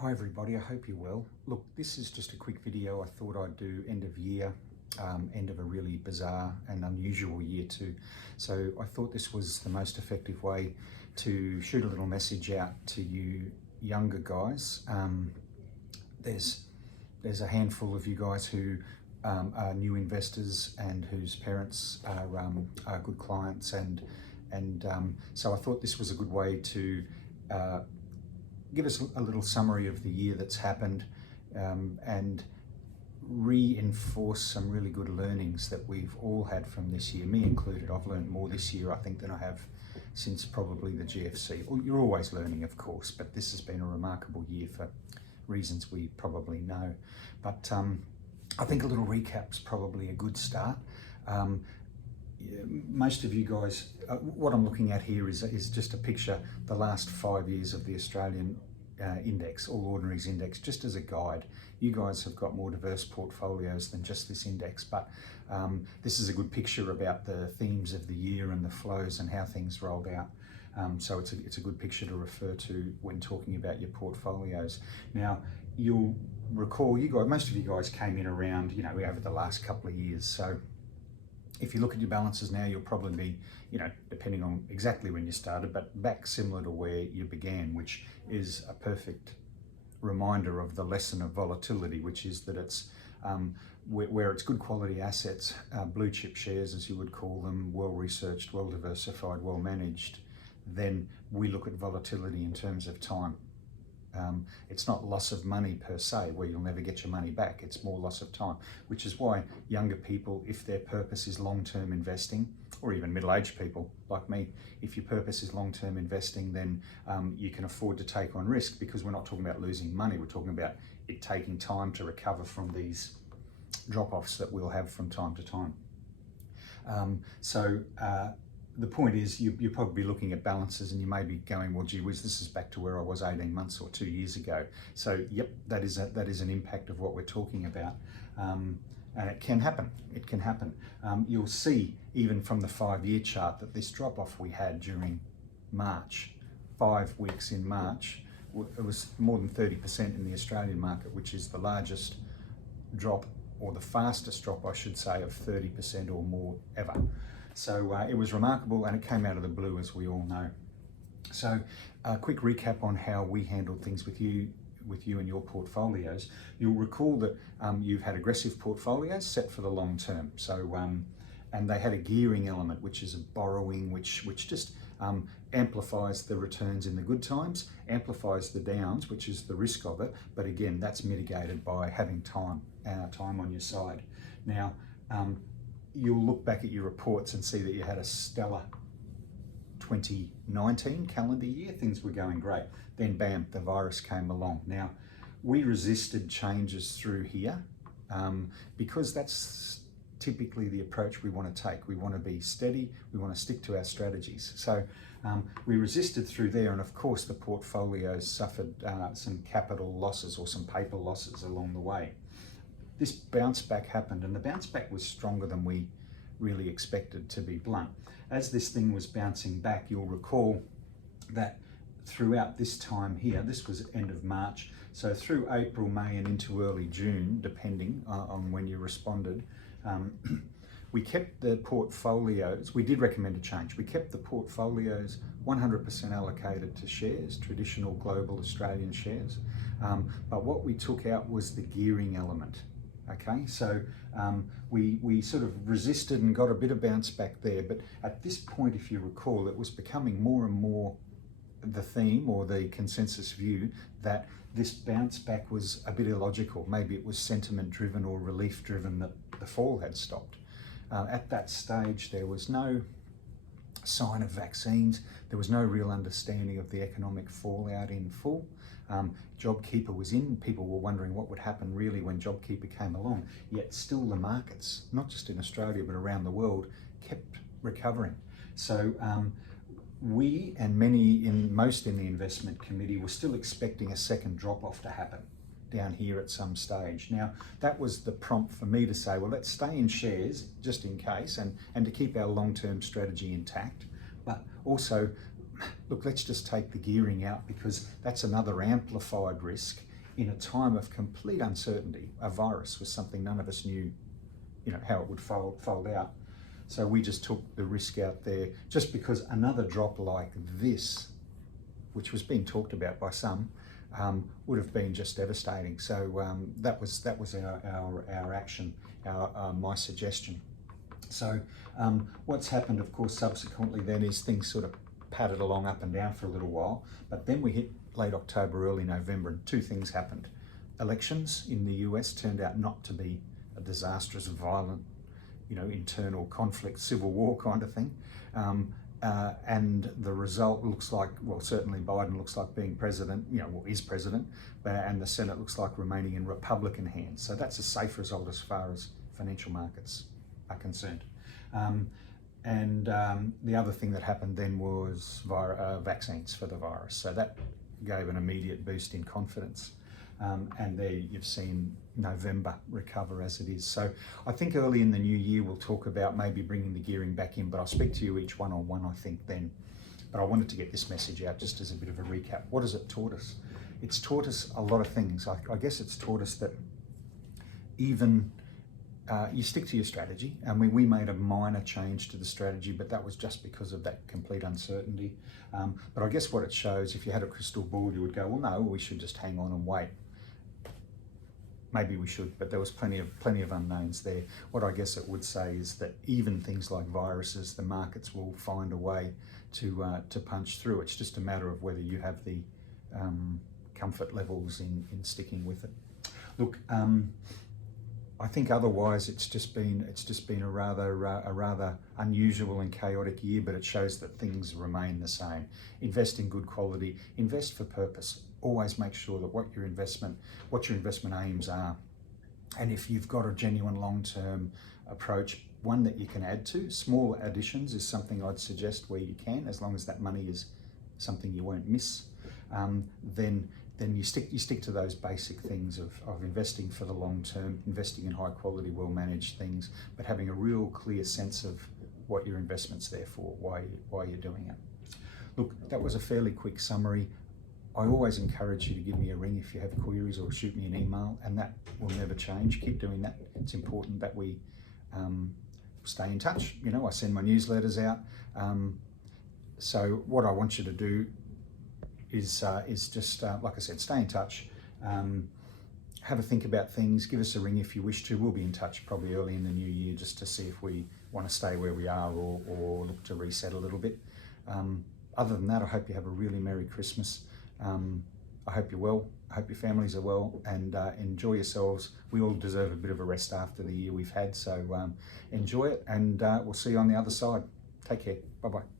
Hi everybody, I hope you're well. Look, this is just a quick video I thought I'd do end of year, end of a really bizarre and unusual year too. So I thought this was the most effective way to shoot a little message out to you younger guys. There's a handful of you guys who are new investors and whose parents are good clients, and so I thought this was a good way to give us a little summary of the year that's happened, and reinforce some really good learnings that we've all had from this year, me included. I've learned more this year, I think, than I have since probably the GFC. Well, you're always learning, of course, but this has been a remarkable year for reasons we probably know. But I think a little recap's probably a good start. Most of you guys, what I'm looking at here is just a picture, the last 5 years of the Australian index, All Ordinaries Index, just as a guide. You guys have got more diverse portfolios than just this index, but this is a good picture about the themes of the year and the flows and how things rolled out. So it's a good picture to refer to when talking about your portfolios. Now, you'll recall, most of you guys came in around, over the last couple of years. So if you look at your balances now, you'll probably be, depending on exactly when you started, but back similar to where you began, which is a perfect reminder of the lesson of volatility, which is that it's where it's good quality assets, blue chip shares, as you would call them, well researched, well diversified, well managed, then we look at volatility in terms of time. It's not loss of money per se, where you'll never get your money back. It's more loss of time, which is why younger people, if their purpose is long-term investing, or even middle-aged people like me, if your purpose is long-term investing, then you can afford to take on risk, because we're not talking about losing money. We're talking about it taking time to recover from these drop-offs that we'll have from time to time. The point is, you're probably looking at balances and you may be going, well, gee whiz, this is back to where I was 18 months or 2 years ago. So yep, that is an impact of what we're talking about. And it can happen, you'll see even from the 5-year chart that this drop-off we had during March, 5 weeks in March, it was more than 30% in the Australian market, which is the largest drop, or the fastest drop, I should say, of 30% or more ever. So it was remarkable, and it came out of the blue, as we all know. So a quick recap on how we handled things with you and your portfolios. You'll recall that you've had aggressive portfolios set for the long term. So and they had a gearing element, which is a borrowing, which just amplifies the returns in the good times, amplifies the downs, which is the risk of it. But again, that's mitigated by having time on your side. Now, you'll look back at your reports and see that you had a stellar 2019 calendar year. Things were going great. Then bam, the virus came along. Now, we resisted changes through here because that's typically the approach we want to take. We want to be steady. We want to stick to our strategies. So we resisted through there, and of course the portfolios suffered some capital losses or some paper losses along the way. This bounce back happened, and the bounce back was stronger than we really expected, to be blunt. As this thing was bouncing back, you'll recall that throughout this time here, this was end of March, so through April, May, and into early June, depending on when you responded, we kept the portfolios. We did recommend a change. We kept the portfolios 100% allocated to shares, traditional global Australian shares, but what we took out was the gearing element. Okay, so we sort of resisted and got a bit of bounce back there, but at this point, if you recall, it was becoming more and more the theme or the consensus view that this bounce back was a bit illogical. Maybe it was sentiment driven or relief driven that the fall had stopped. At that stage, there was no sign of vaccines. There was no real understanding of the economic fallout in full. JobKeeper was in. People were wondering what would happen really when JobKeeper came along. Yet still the markets, not just in Australia but around the world, kept recovering. So we and most in the investment committee were still expecting a second drop-off to happen down here at some stage. Now, that was the prompt for me to say, well, let's stay in shares just in case, and to keep our long-term strategy intact, but also look, let's just take the gearing out, because that's another amplified risk in a time of complete uncertainty. A virus was something none of us knew, how it would fold out. So we just took the risk out there, just because another drop like this, which was being talked about by some, would have been just devastating. So that was our action, my suggestion. So what's happened, of course, subsequently then is things sort of padded along up and down for a little while, but then we hit late October, early November, and two things happened. Elections in the US turned out not to be a disastrous, violent, internal conflict, civil war kind of thing. And the result looks like, well, certainly Biden looks like being president, is president, and the Senate looks like remaining in Republican hands. So that's a safe result as far as financial markets are concerned. And the other thing that happened then was vaccines for the virus. So that gave an immediate boost in confidence. And there you've seen November recover as it is. So I think early in the new year we'll talk about maybe bringing the gearing back in, but I'll speak to you each one-on-one, I think, then. But I wanted to get this message out just as a bit of a recap. What has it taught us? It's taught us a lot of things. I guess it's taught us that even you stick to your strategy. I mean, we made a minor change to the strategy, but that was just because of that complete uncertainty. But I guess what it shows, if you had a crystal ball, you would go, well, no, we should just hang on and wait. Maybe we should, but there was plenty of unknowns there. What I guess it would say is that even things like viruses, the markets will find a way to punch through. It's just a matter of whether you have the comfort levels in sticking with it. Look, I think otherwise it's just been a rather unusual and chaotic year, but it shows that things remain the same. Invest in good quality, invest for purpose. Always make sure that what your investment aims are. And if you've got a genuine long-term approach, one that you can add to, small additions is something I'd suggest where you can, as long as that money is something you won't miss, then you stick to those basic things of investing for the long term, investing in high quality, well-managed things, but having a real clear sense of what your investment's there for, why you're doing it. Look, that was a fairly quick summary. I always encourage you to give me a ring if you have queries, or shoot me an email, and that will never change. Keep doing that. It's important that we stay in touch. I send my newsletters out. So what I want you to do is just, like I said, stay in touch. Have a think about things. Give us a ring if you wish to. We'll be in touch probably early in the new year just to see if we want to stay where we are or look to reset a little bit. Other than that, I hope you have a really Merry Christmas. I hope you're well. I hope your families are well, and enjoy yourselves. We all deserve a bit of a rest after the year we've had, so enjoy it, and we'll see you on the other side. Take care. Bye-bye.